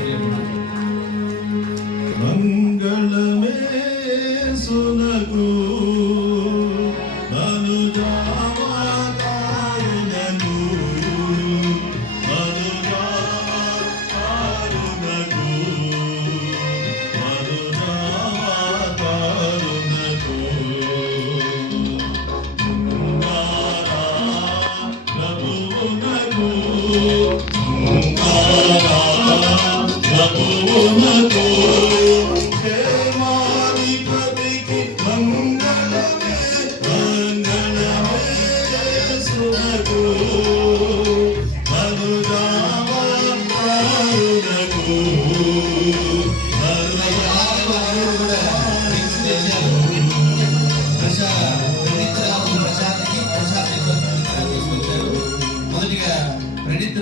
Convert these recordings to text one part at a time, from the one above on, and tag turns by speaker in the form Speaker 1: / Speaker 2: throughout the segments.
Speaker 1: Thank you.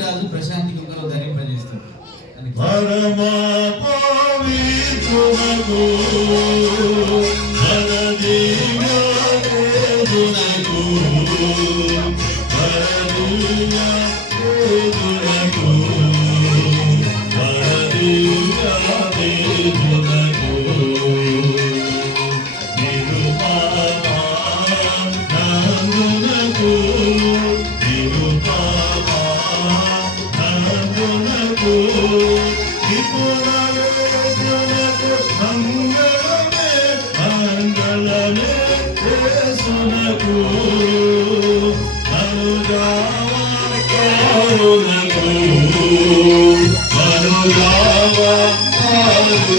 Speaker 1: రాజు ప్రశాంతి కుంకలో ధరింపజేస్తారు
Speaker 2: పరమా শুনব ভালো যাওয়ার কারণ ভালো যাওয়ার কারণ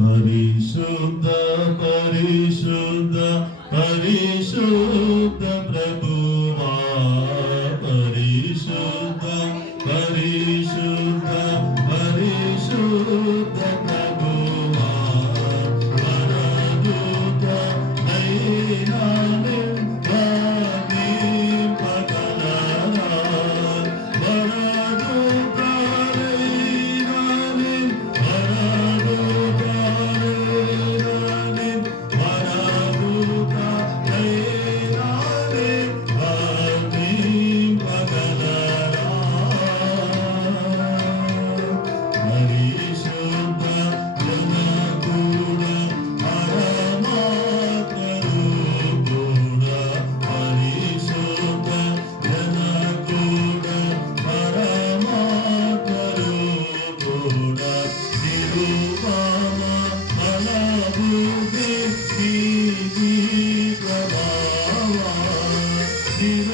Speaker 2: പരിശുദ്ധ പരിശുദ്ധ